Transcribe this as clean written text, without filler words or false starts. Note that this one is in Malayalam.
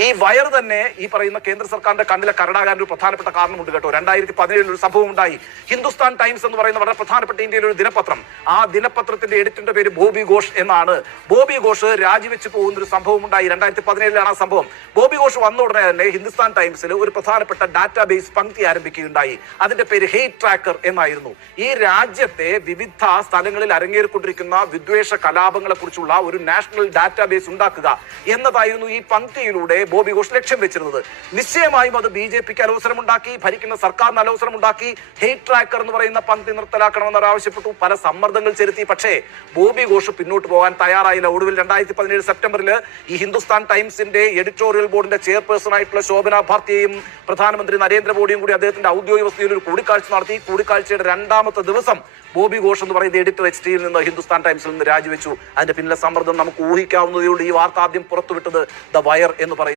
ഈ വയർ തന്നെ ഈ പറയുന്ന കേന്ദ്ര സർക്കാരിന്റെ കണ്ണിലെ കരടാകാൻ ഒരു പ്രധാനപ്പെട്ട കാരണമുണ്ട് കേട്ടോ. 2017 ഒരു സംഭവം ഉണ്ടായി. ഹിന്ദുസ്ഥാൻ ടൈംസ് എന്ന് പറയുന്ന വളരെ പ്രധാനപ്പെട്ട ഇന്ത്യയിലെ ഒരു ദിനപത്രം, ആ ദിനപത്രത്തിന്റെ എഡിറ്ററിന്റെ പേര് ബോബി ഘോഷ് എന്നാണ്. ബോബി ഘോഷ് രാജിവെച്ച് പോകുന്ന ഒരു സംഭവം ഉണ്ടായി. 2017 ആ സംഭവം. ബോബി ഘോഷ് വന്ന ഉടനെ തന്നെ ഹിന്ദുസ്ഥാൻ ടൈംസിൽ ഒരു പ്രധാനപ്പെട്ട ഡാറ്റാബേസ് പങ്ക്തി ആരംഭിക്കുകയുണ്ടായി. അതിന്റെ പേര് ഹെയ്റ്റ് ട്രാക്കർ എന്നായിരുന്നു. ഈ രാജ്യത്തെ വിവിധ സ്ഥലങ്ങളിൽ അരങ്ങേറിക്കൊണ്ടിരിക്കുന്ന വിദ്വേഷ കലാപങ്ങളെ കുറിച്ചുള്ള ഒരു നാഷണൽ ഡാറ്റാബേസ് ഉണ്ടാക്കുക എന്നതായിരുന്നു ഈ പങ്ക്തിയിലൂടെ ബോബി ഘോഷ് ലക്ഷ്യം വെച്ചിരുന്നത്. നിശ്ചയമായും അത് BJPക്ക് അലോസരമുണ്ടാക്കി, ഭരിക്കുന്ന സർക്കാരിന് അലോസരമുണ്ടാക്കി. ഹെയ്റ്റ് ട്രാക്കർ എന്ന് പറയുന്ന പങ്ക്തി നിർത്തലാക്കണമെന്ന് ആവശ്യപ്പെട്ടു, പല സമ്മർദ്ദങ്ങൾ ചെലുത്തി. പക്ഷേ ബോബി ഘോഷ് പിന്നോട്ട് പോകാൻ തയ്യാറായില്ല. ഒടുവിൽ 2017 സെപ്റ്റംബറിൽ ഈ ഹിന്ദുസ്ഥാൻ ടൈംസിന്റെ എഡിറ്റോറിയൽ ബോർഡിന്റെ ചെയർപേഴ്സൺ ആയിട്ടുള്ള ശോഭന ഭാർത്തിയെയും പ്രധാനമന്ത്രി നരേന്ദ്രമോദിയും കൂടി അദ്ദേഹത്തിന്റെ ഔദ്യോഗിക വസതിയിൽ ഒരു കൂടിക്കാഴ്ച നടത്തി. കൂടിക്കാഴ്ചയുടെ 2ാമത്തെ ദിവസം ബോബി ഘോഷ് എന്ന് പറയുന്ന എഡിറ്റർ HTയിൽ നിന്ന് ഹിന്ദുസ്ഥാൻ ടൈംസിൽ നിന്ന് രാജിവെച്ചു. അതിന്റെ പിന്നിലെ സമ്മർദ്ദം നമുക്ക് ഊഹിക്കാവുന്നതേ ഉള്ളൂ. ഈ വാർത്ത ആദ്യം പുറത്തുവിട്ടത് ദ വയർ എന്ന് പറയുന്നത്